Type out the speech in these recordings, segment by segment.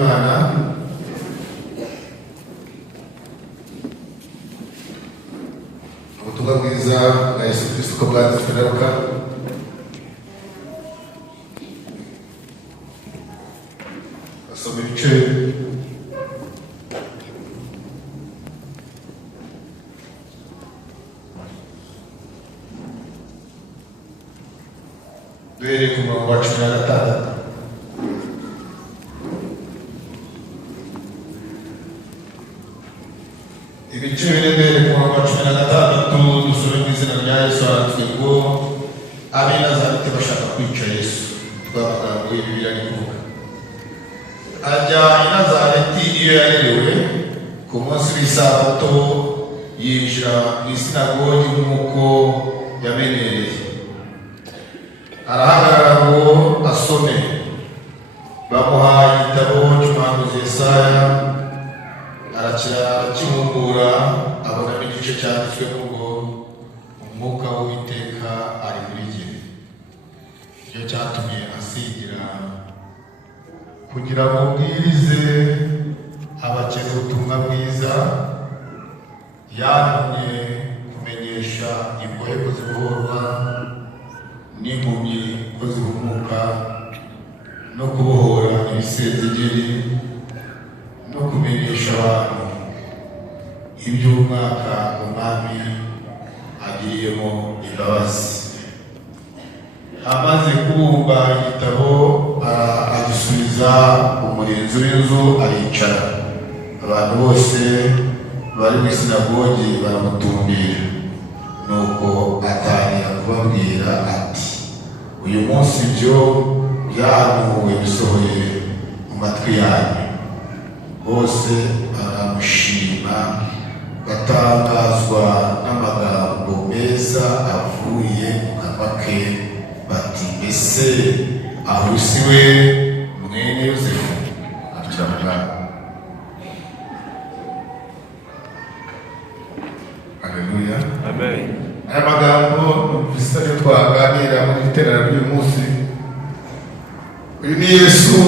w'Imana ubutumwa bwiza bwa Yesu Kristo ko bwanditswe na Luka asoma ibice duhereye ku murongo wa 16. Ibice birebere ku murongo wa 16 dusome mu izina rya Yesu. Handitswe ngo ab'i Nazareti bashaka kwica Yesu. Twamagambo y'Bibiliya ni kuvuga ajya i Nazareti iyo yarerewe. Ku munsi w'isabato yinjira mu isinagogi nk'uko yamenyereye, arahagarara ngo asome. Bamuhaye igitabo cy'umuhanuzi Yesaya, arakibumbura abonamo igice cyanditswemo ngo umwuka w'Uwiteka ari muri jye. Nicyo cyatumye asigira kugira ngo mbwirize abakene ubutumwa bwiza, yantumye kumenyesha imbohe ko zibohorwa n'impumyi ko zihumuka, no kubohora ibisenzegeri, no kumenyesha abantu iby'umwaka umwami agiriyemo imbabazi. Amaze kubumba igitabo agisubiza umurinzi w'inzu, aricara. Abantu bose bari mu isinagogi baramutumbira, nuko atangira kubabwira ati, uyu munsi ibyo byahanuwe bisohoye mu matwi yanyu. Bose baramushima, batangazwa n'amagambo meza avuye mu kanwa ke, bati, ese aho si we mwene Yosefu? Haleluya, amen. Aya magambo numvise ariyo twaganira muri iterana ry'uyu munsi. Uyu ni Yesu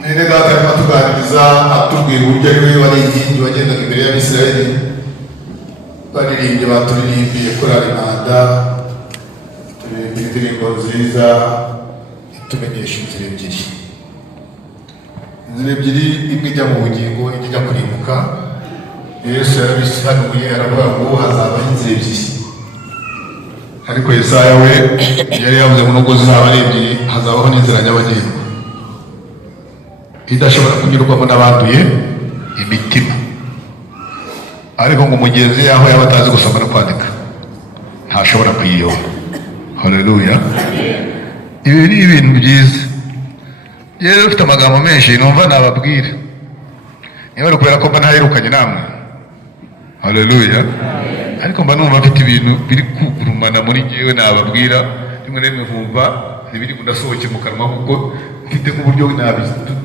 mwene data arimo atuganiriza, atubwira uburyo ari we wari inkingi wagendaga imbere y'Abisirayeli. Baririmbye, baturirimbiye korali Manda, turirimbiye indirimbo nziza itumenyesha inzira ebyiri. Inzira ebyiri, imwe ijya mu bugingo, indi ijya kurimbuka. Yesu yarabisobanuye, aravuga ngo hazabaho inzira ebyiri. Ariko Yesaya we yari yavuze ngo nubwo zizaba ari ebyiri, hazabaho n'inzira nyabagendwa idashobora kunyurwamo n'abanduye imitima. Ariko ngo umugenzi aho yaba atazi gusoma no kwandika ntashobora kuyiyoba. Haleluya, ibi ni ibintu byiza. Yewe ufite amagambo menshi numva nababwira, niba ari kubera ko mba ntaherukanye namwe. Haleluya, ariko mba numva mfite ibintu biri kugurumana muri jyewe nababwira. Rimwe na rimwe nkumva ntibiri kudasohoke mu kanwa, kuko mfite nk'uburyo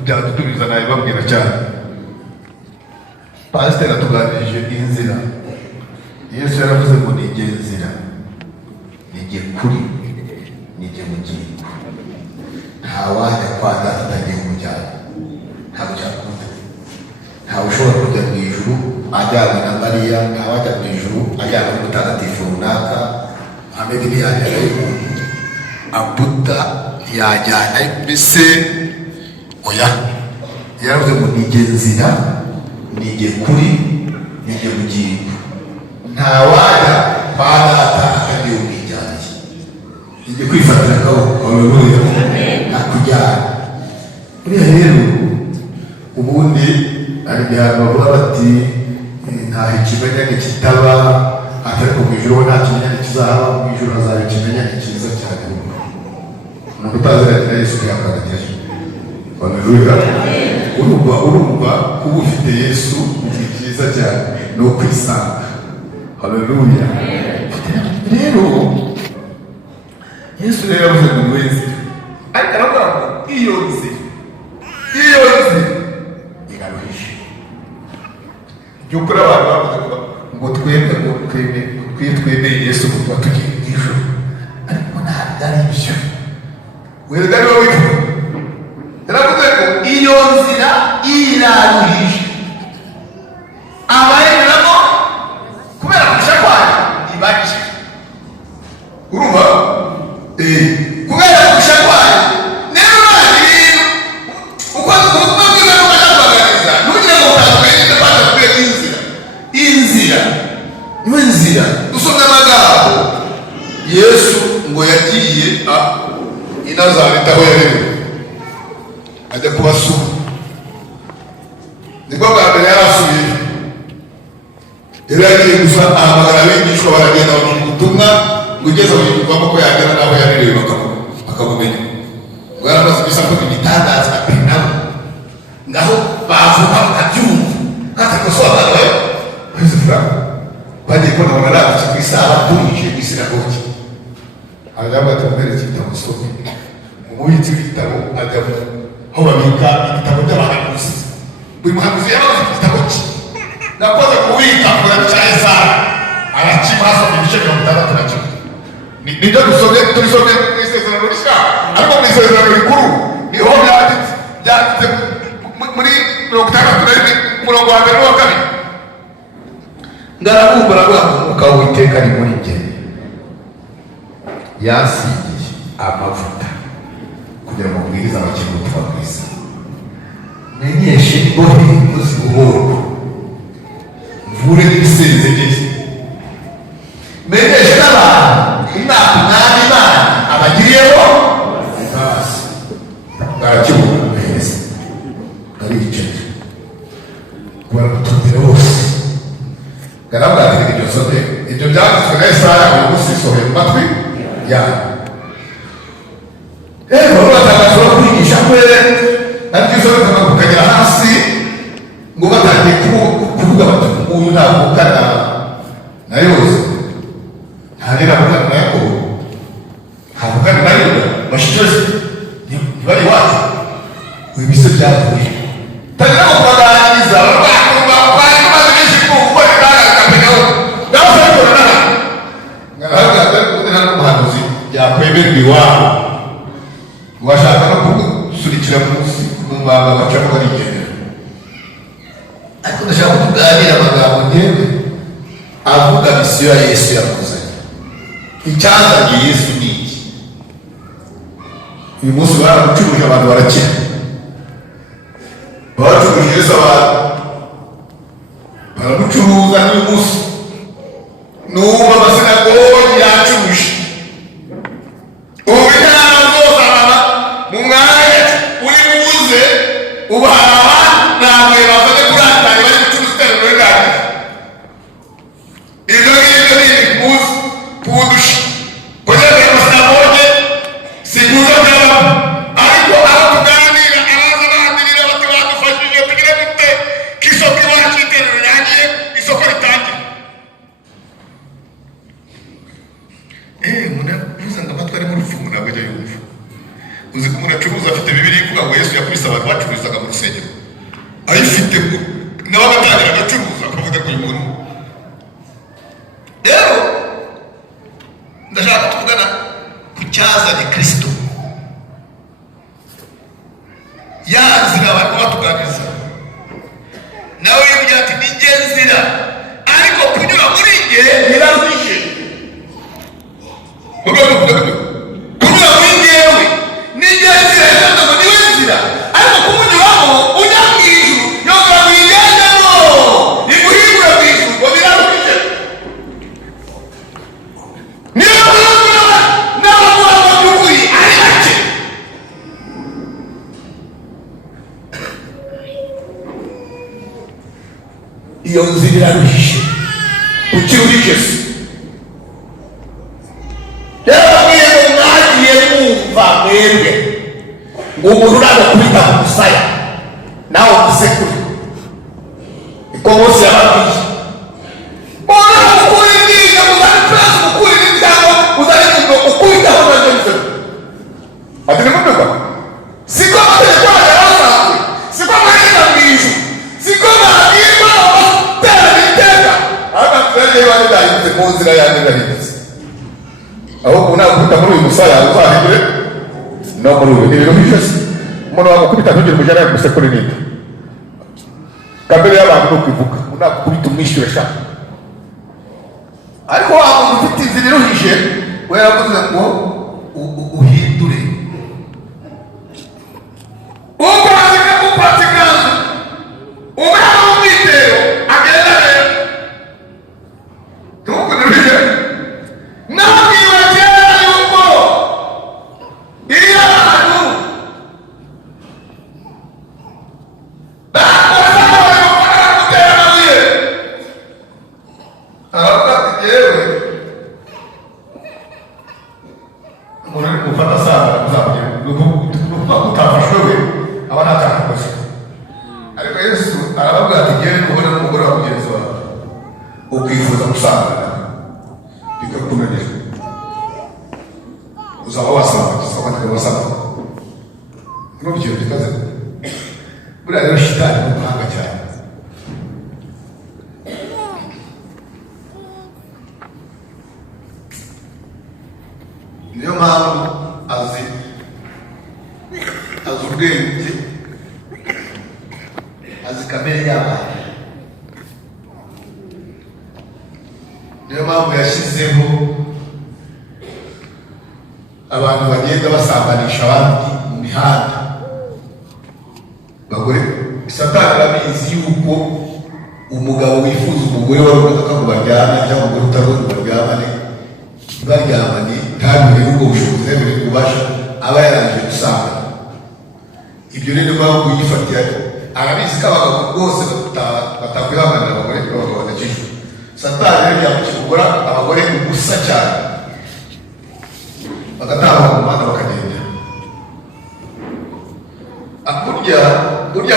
byadutubiza nabibabwira cyane. Pasiteri atuganirije inzira. Yesu yaravuze ngo ni jye nzira, ni jye kuri, ni jye bugingo. Ntawajya kwa Data atagiye kumujyana, ntabwo cyakunda. Ntawe ushobora kujya mu ijuru ajyana na Mariya, ntawajya mu ijuru ajyana n'umutagatifu runaka. Ahmed ntiyajyana y'umuntu, Abuda yajyana mbese oya. Yaravuze ngo ni jye nzira, ni jye kuri, ni jye bugingo. Ntawajya kwa Data atagiye kumujyana. Ni jye kwifatira akaboko. Haleluya, nakujyana. Buriya rero ubundi hari igihe bavuga bati ntaho ikimenyane kitaba, ariko mu ijuru nta kimenyane kizahaba. Mu ijuru hazaba ikimenyane cyiza cyane. Umuntu utaziranye na Yesu yakarageje. Haleluya, urumva kuba ufite Yesu ni byiza cyane, ni ukwisanga. Haleluya. Rero Yesu rero yavuze ngo ni we nzira, ariko aravuga ngo iyo nzira iraruhije. By'ukuri abantu bavuga ngo twemeye Yesu ngo tuba tugiye mu ijuru, ariko ntabwo ari byo. Werega niwe wivuga. Yaravuze iyo nzira iraruhije abayinyuramo kubera kurusha kwayo ntibake. Urumva? Kubera kurusha kwayo rero ibintu uko ubutumwa bwiza bw'umwanya kubaganiriza ntugire ngo utandukanye n'abandi bakwiye inzira niwe nzira. Dusomye amagambo Yesu ngo yagiye i Nazareti aho yarerewe ajya kubasura. Nibwo bwa mbere yarasubiye, yari yagiye gusa ahamagara abigishwa baragenda bamuha ubutumwa ugeze bivamo ko yagera n'aho yarerewe bakamumenya. Ngo yaramaze gusa ko ibitangaza atari nabo ngaho bavuga bakabyumva kandi gusobanura kwizifura bagiye kubona ngo narabiki ku isaha tuyinjiye mu isinagogi. Hanyuma batamwereka igitabo usome umubitsi w'ibitabo ajya aho babika ibitabo by'abahanuzi. Buri muhanuzi yaba afite igitabo cye nakoze kubika kugira ngo cya Yesaya arakimaza mu bice 60 na kimwe. Nibyo turisomye mu isezerano rishya, ariko mu isezerano rikuru niho byanditse muri 61 umurongo wa 1 n'uwa 2. Ndarakumbura rwa mwuka w'Uwiteka ari muri njye, yansigiye amavuta kugira ngo mbwirize abakene ubutumwa bwiza, menyeshe imbohe kuzibohorwa, mvure n'ibisenzegezi, menyeshe n'abantu inama umwami Imana abagiriyeho imbabazi. Barakibona neza baricaye baramutumira bose. Garabwira ibyo sobe ibyo byanditswe na Yesaya uyu munsi bisohoye mu matwi yabo. Batangaza kwigisha kwe ariko izo bakagera hasi ngo batangiye kuvuga bati uyu ntabwo ukana na Yozefu ntarera avugana na Yakobo havugana na Yuda bashitoze ntibari wacu ibise byavuye tangira ngo kubaganiriza bari maze benshi kuko itangazakamenya ngaho bakora ngaraga kudena n'umuhanuzi yakwemerwa iwabo washaka no kusurikira munsi kumubanga bacamo barigenda. Ariko ndashaka kuganira amagambo ngewe avuga misiyo ya Yesu yakuzanye. Icyazanye Yesu ni iki? Uyu munsi baramucuruje abantu barakira, baracuruje Yesu abantu baramucuruza n'uyu munsi n'ubu amasinagogi yacuruje. Ubaha ntabwo bavuze kuri atari bari gucuruza iterano rigari. Ibyo ngibyo ni ibikuzi kudusha kugira ngo amasinagoge siguza byaba, ariko aho tuganira araza bahadirira bati badufashije kugira gute k'isoko iwacu iterano rirangiye isoko ritangira. Umuntu yavuze ngo amatwi ari mu rupfu umuntu ntabwo ajya yumva. Uzi ko umuntu acuruza afite Bibiliya ivuga ngo Yesu yakubise abantu bacururizaga mu rusengero ayifite nawe agatangira agacuruza akavuga ko uyu muntu. Rero ndashaka tuvugana ku cyazanye Kristo, ya nzira abantu batuganiriza nawe yibwira ati ni njye nzira, ariko kunyura muri njye birazije. Kunyura muri njyewe ni njye nzira, ntabwo niwe nzira, ariko kumunyuramo ujya mu ijuru yongera wigendemo iguhindura mu ijuru ngo birarukije. Niyo mpamvu n'abavuga by'ukuri ari bake. Iyo nzira iraruhije ukiruhije se. Rero mwebwe mwagiye mwumva mwebwe ngo umuntu uraza kubita ku musaya nawe umusekuru niko bose yababwiye. Ora ukuri n'iyo muzari purasi ukuri n'ibyango muzari ukubitaho na Jerusalem. Ati ni mubyuka siko amategeko yarasanzwe, siko amahirwe mu ijuru, siko amahirwe abatera iteka. Ahubwo turengeye bari bahindutse mu nzira yanjye bahindutse. Ahubwo ntabwo muri uyu musaya uzahindure no muri uyu. Ni ibintu byose umuntu wagukubita ntugire umujyana yakubise kuri ninde kamere y'abantu no kwivuga unakubita umwishyure sha ariko wa muntu ufite inzira iruhije we yaravuze ngo uhindure upatikanza umwana w'umwitero agenda rero ntukunirije nabwiwe kera yuko iyo abantu bakoze abantu bakora gutera amabuye aravuga ati yewe umuntu ari gufata asanga kuzamugira utafashwe we aba ntacyakoze ariko Yesu aravuga ati gere nuhura n'umugore wa mugenzi wawe ukifuza gusambana bikakunanira uzaba wasambana usabanira wasambana n'urugero bikaze buriya rero shitani ni umuhanga cyane niyo mpamvu azi ubwenge azi kamere y'abantu niyo mpamvu yashyizeho abantu bagenda basambanisha abandi mu mihanda bagore satani arabizi yuko umugabo wifuza umugore wari umodoka ngo baryamane cyangwa umugore utabona baryamane baryamane ntabire ubwo bushobozi ntabire ububasha aba yarangije gusambana ibyo rero mpamvu yifatira arabizi ko abagabo bose batakwihanganira abagore abagabo badakijwe satani rero yamukingura abagore ubusa cyane bagataha mu muhanda bakagenda burya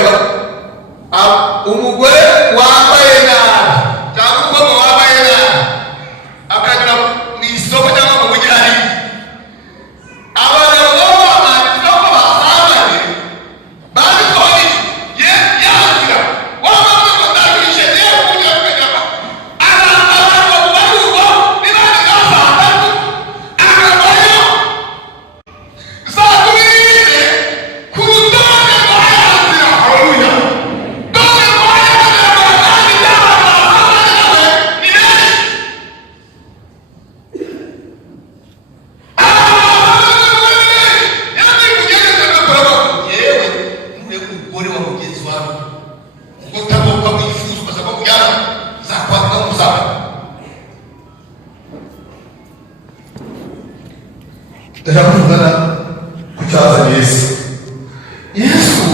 umugore wambaye nabi cyangwa umukobwa wambaye nabi akanyura mu isoko cyangwa mu bujyari abagabo baba banditseho ko basambanye bazi ko yanzira wamaze ngo ndagurishe niyo kugira kugira abantu bari uko nibandi gasambanye akavayo zatubirinde ku rutonde rwa yanzira haleluya dore rwa yanzira kandi by'abantu basambanye nawe ni benshi ndashaka kuvugana ku cyazanye Yesu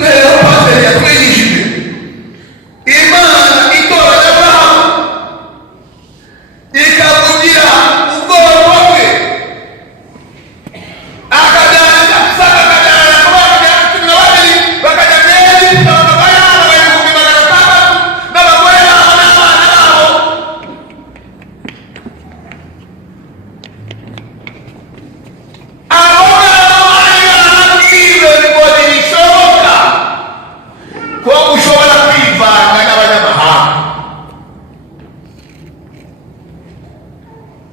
rero pasiteri yatwigishije Imana itoranya abantu ikavugira ubwoko bwe akajyana akajyana ku bana cumi na babiri bakajya benshi bakabana ibihumbi 600 n'abagore babo n'abana babo abo ngabo bari barabwiwe ngo ntibishoboka ko ushobora kwivanga n'abanyamahanga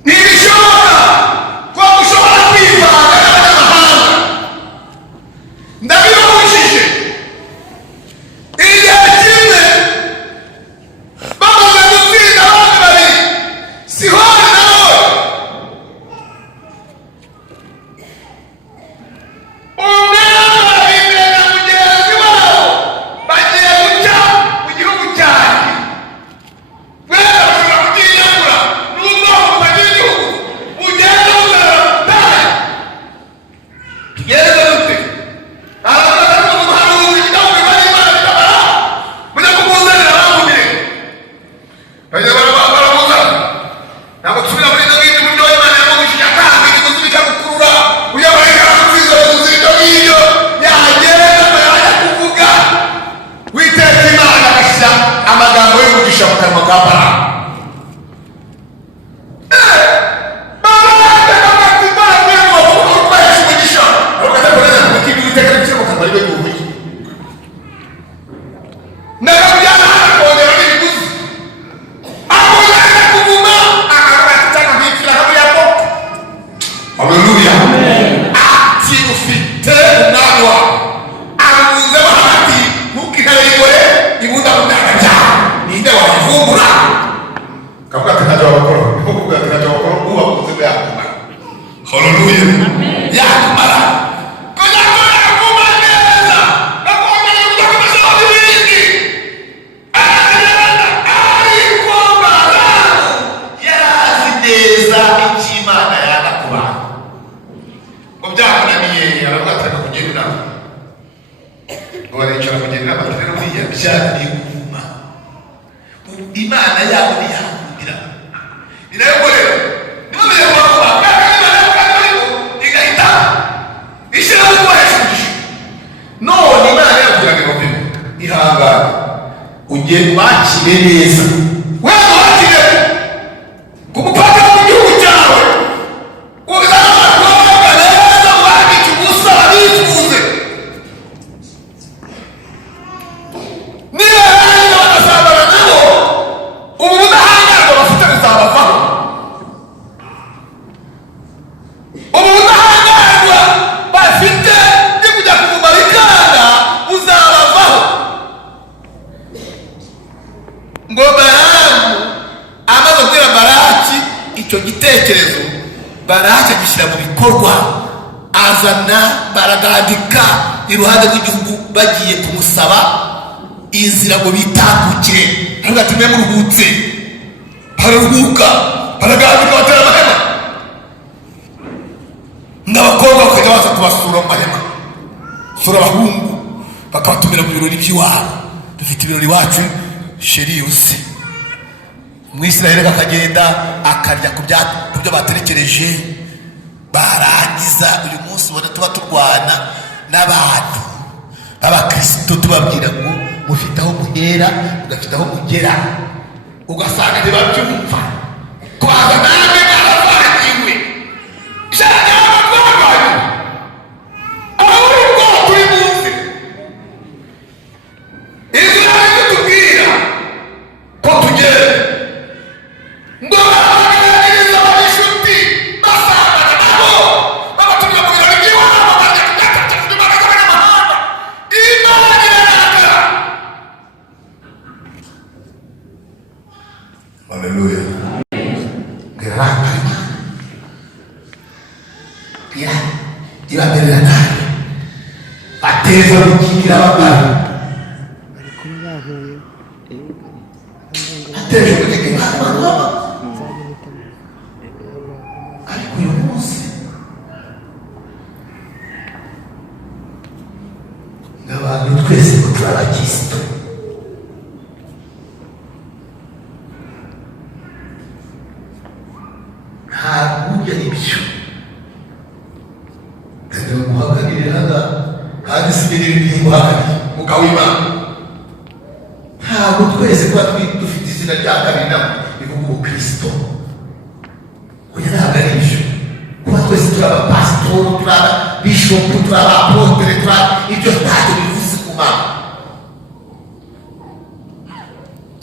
ntibishoboka ko ushobora kwivanga n'abanyamahanga ndabibabujije igihe kimwe bamaze gutsinda abandi babiri Sihoni na Ogi umwe arabimenya na mugenzi wabo bagiye guca mu gihugu cyanjye wenda bashobora kutinyagura n'ubwoko butagira igihugu ugenda buzara butahe tugeze dute aravuga buriya byari kuma Imana yabo niyakundira irayoborera niba mbere kuba igahita ishyiraho kubahisha none Imana yakubwira ngo ihangane ugende bakire neza wewe bakire ku mupaka w'igihugu cyawe uzabona neza wandike ubusa bifuze niba hari n'abasambana nabo ubu budahangarwa bafite buzabavaho ubu budahangarwa bafite byo kujya kumumara ikanda buzabavaho ngo Balamu amaze kubwira Balaki icyo gitekerezo Balaki agishyira mu bikorwa azana baragandika iruhande rw'igihugu bagiye kumusaba inzira ngo bitambukire hagati mwe muruhutse bararuhuka baragandika batera amahema n'abakobwa bakajya baza kubasura mu mahema sura abahungu bakabatumira mu birori by'iwabo dufite ibirori iwacu Sheriyusi Umwisirayeli akagenda akarya ku byo baterekereje barangiza uyu munsi ubona tuba turwana n'abantu b'abakristo tubabwira ngo mufite aho muhera mugafite aho mugera ugasanga ntibabyumva kwaza nawe baravangiwe shaka abatwabanye aho uri bwoko uri munsi inzira yo tubwira ko tugere ngo barabaganiriza ab'inshuti basangana nabo babatumye mu birori by'iwabo bajya kubyatata ku Imana z'abanyamahanga Imana iragaragara haleluya geraka ya ibaberera nawe ateza gukingira abagabo ateje gutega Imana ariko uyu munsi n'abantu twese ko turi abakristo ntabwo ujya n'ibyo reka guhagararira kandi si ibintu guhagararira umugabo w'Imana ntabwo twese kuba dufite izina rya kabiri nabo bivuga ubukristo kuko ntabwo ari ibyo kuba twese turi abapasitori turi ababishopu turi abapotere turi ibyo ntacyo bivuze ku Mana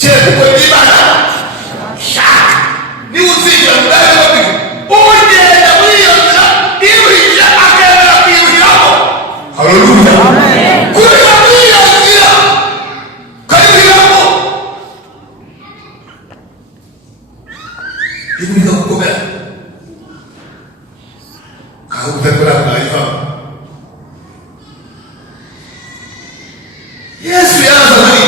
kera kuko Imana shaka niba uzigira mu bwari bw'abivu ugenda muri iyo nzira iruhira akemera kwiyuhiraho haleluya kurira muri iyo nzira kayuhiramo ibintu gukomera aho utakora mwayiva Yesu yazanye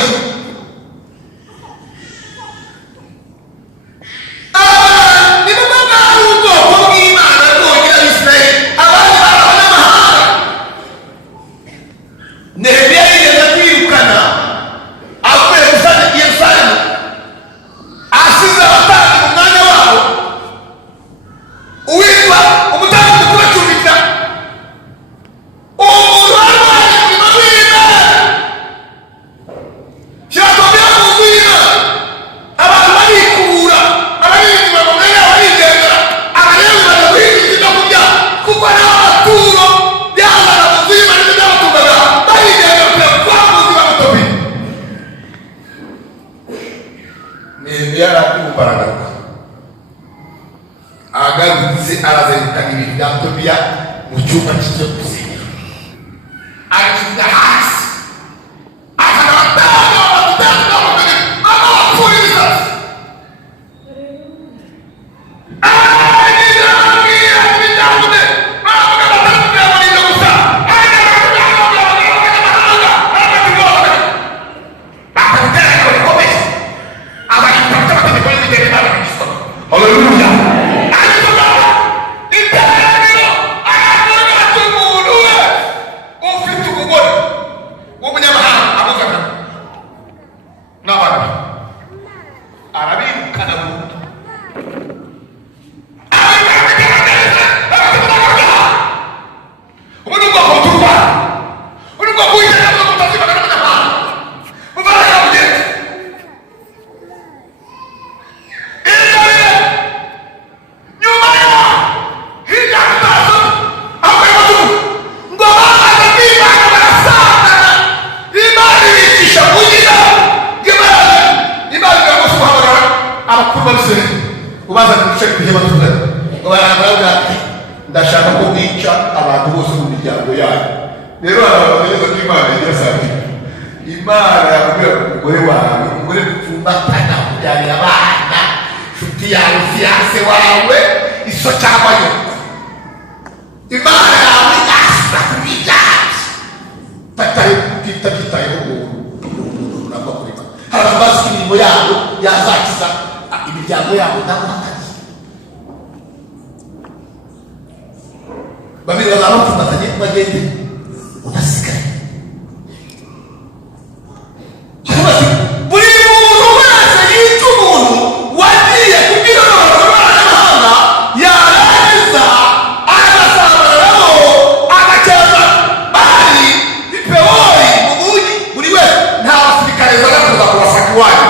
agarutse arazengukana ibintu bya Tobiya mu cyumba cy'icyo gusenyera akita hasi akanabatanga abapfura imisatsi Hallelujah. rero abantu ko Imana igira sabi. Imana yakubwira umugore wawe, umugore mupfumbatana kubyarira abana, nshuti yawe, fiyanse wawe, iso cyangwa nyoko. Imana yawe yasa kubijyaje. Tutitayeho umuntu nabwo kurima. Hari abazi imirimo yabo yazakiza imiryango yabo n'abahakazi. Babiri bazaba bapfumbatanye bagende udasigaye. Buri muntu wese yita umuntu wagiye kubwira abanyamahanga yarangiza agasabana nabo agakeza bari bipewori mu mujyi. Buri wese nta basirikare barakuza kubasaka iwanyu.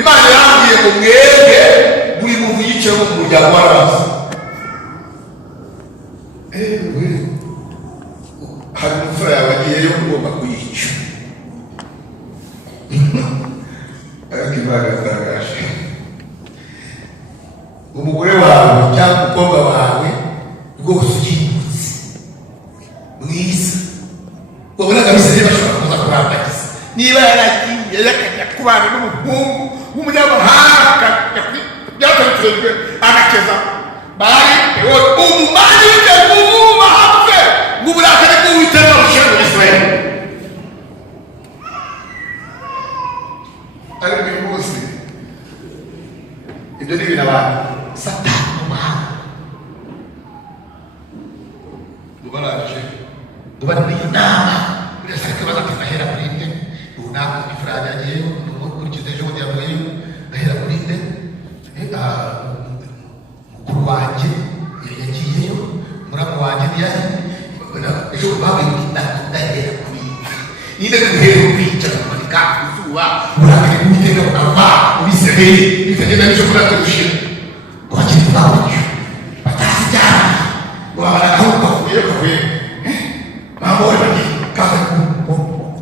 Imana yarambwiye ngo mwebwe buri muntu yicaye mu muryango w'arazi. Hari umufura yawe agiyeyo ugomba kuyica. Ariko Imana yatangaje umugore wawe cyangwa umukobwa wawe rwose ugihindutse mwiza, wabonaga bisa niba ashobora kuza kurambagiza. Niba yaragiye yakajya kubana n'umuhungu w'umunyamahanga byaturutse agakeza bari umumani w'ibyo umuhapfe ng'uburakari bw'Uwiteka bushyira muri Israeli. Ariko uyu munsi ibyo ni ibintu abantu Satani n'umuhanga mubaraje mubari muri iyi nama buri wese ariko bazateza ahera muri inde runaka. Ifaranga yagiyeyo ukurikiza ejo bundi yavuyeyo ahera muri inde. Mukuru wanjye yagiyeyo, muramu wanjye ntiyari ejo babaye ndahera kuri inde guhera kwica kumanika izuba uburakari bw'Uwiteka bukava mu Bisirayeli bitagenda n'icyo kuraturushira ngo bakiri kubabuca batazi ibyaha ngo babaragaho kavuye bamubore bati kaza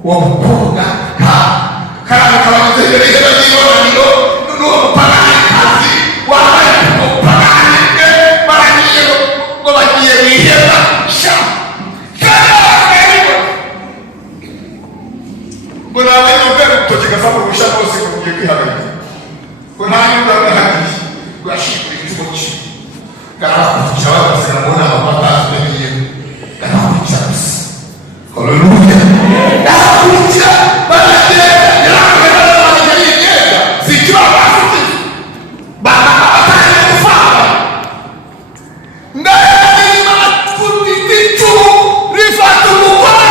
uwo mukobwa karaza kabagize imbere y'ihema ry'ibonaniro n'uwo mupaganikazi wambaye umupagani bwe baragiye ngo bagiye mu ihema sha ngo nawe yumvira urutoki gasa mu rusha rwose ngo ugiye kwihagarika ngo nta nyungu yahagiye ngo yashimire igicubo cye karabakurikira bagasira mu nama batazwe n'iyemo karabakurikira gusa. Haleluya. Karabakurikira baragenda yarangana n'abantu y'imyenda zikiba bafite batagiye gufata ndayima bakubita icumu rifata umugore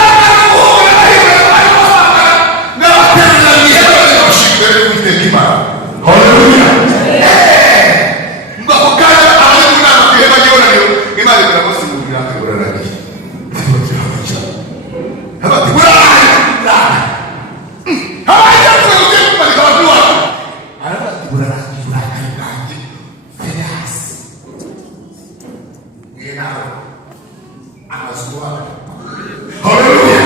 Haleluya. Ngo kanya abari mu nama ku ihema ry'ibonaniro Imana iramusimburira akagoranagiye. Habati buraya. Habati tugiye kumanika abantu wacu. Arabati buraya buraya. Yes. Ngenaro. Amazwa. Haleluya.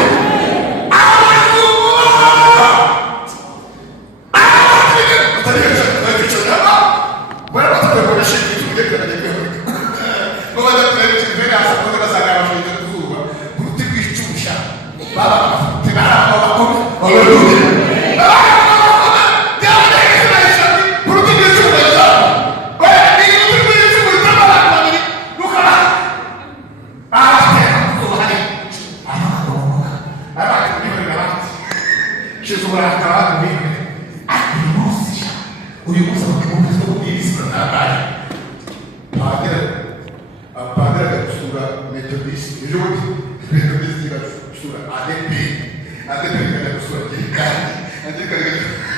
ADP